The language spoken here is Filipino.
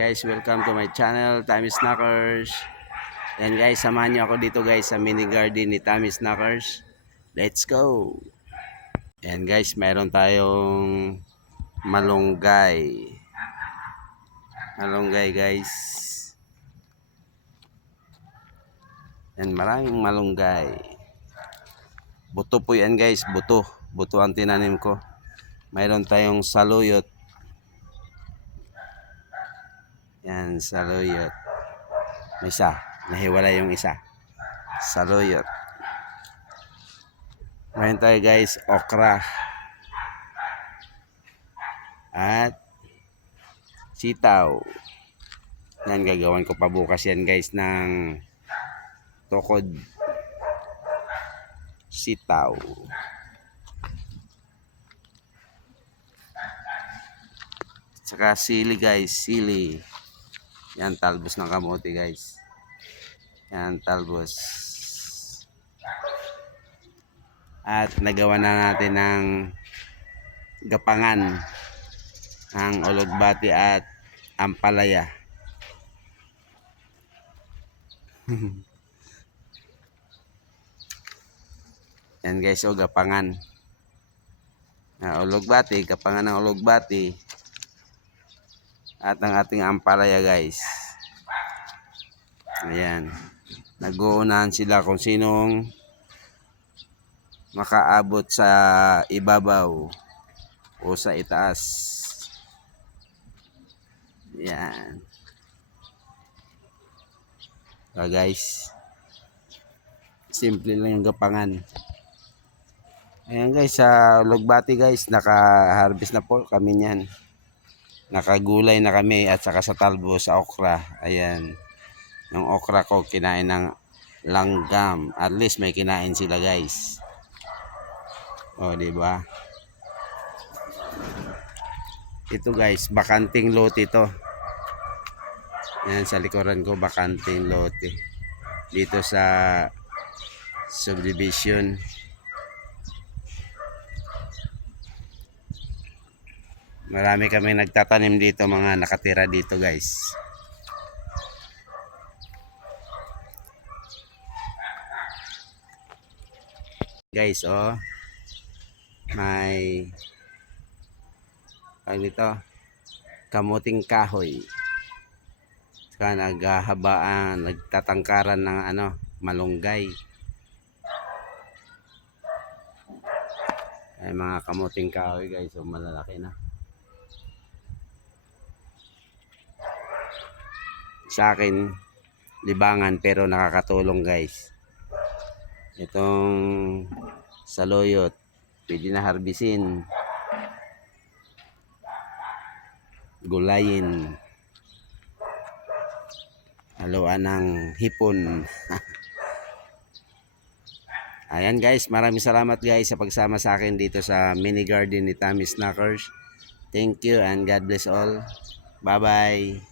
guys, welcome to my channel, Tommy Snackers. Yan guys, samahan nyo ako dito guys sa mini garden ni Tommy Snackers. Let's go! Yan guys, meron tayong malunggay. Malunggay guys. Yan, maraming malunggay. Buto po yan guys, buto. Buto ang tinanim ko. Mayroon tayong saluyot. Yan, saluyot. May isa, nahiwala yung isa. Saluyot. Mayroon tayo guys, okra. At sitaw. Yan, gagawan ko pa bukas yan guys ng tukod. Sitaw. Saka sili guys, sili. Yan, talbos ng kamote guys. Yan, talbos. At nagawa na natin ng gapangan ng ulugbati at ampalaya. Yan guys, o gapangan. Ulugbati, gapangan ng ulugbati. At ang ating ampalaya guys. Ayan. Nag-uunahan sila kung sinong makaabot sa ibabaw o sa itaas. Ayan. So guys. Simple lang yung gapangan. Ayan guys, sa ulugbati guys, naka-harvest na po kami niyan. Nakagulay na kami at saka sa talbos sa okra. Ayan. Yung okra ko kinain ng langgam. At least may kinain sila guys. O, di ba? Ito guys, bakanting lote to. Ayan, sa likuran ko bakanting lote. Dito sa subdivision. Marami kami nagtatanim dito, mga nakatira dito guys. Guys, oh. May dito, kamuting kahoy. Saka naghahabaan, nagtatangkaran ng malunggay. Ay, mga kamuting kahoy guys, so malalaki na. Sa akin libangan pero nakakatulong guys. Itong saluyot pwede na harbisin, gulayin, haluan ng hipon. Ayan guys, maraming salamat guys sa pagsama sa akin dito sa mini garden ni Tommy Snackers. Thank you and God bless all. Bye bye.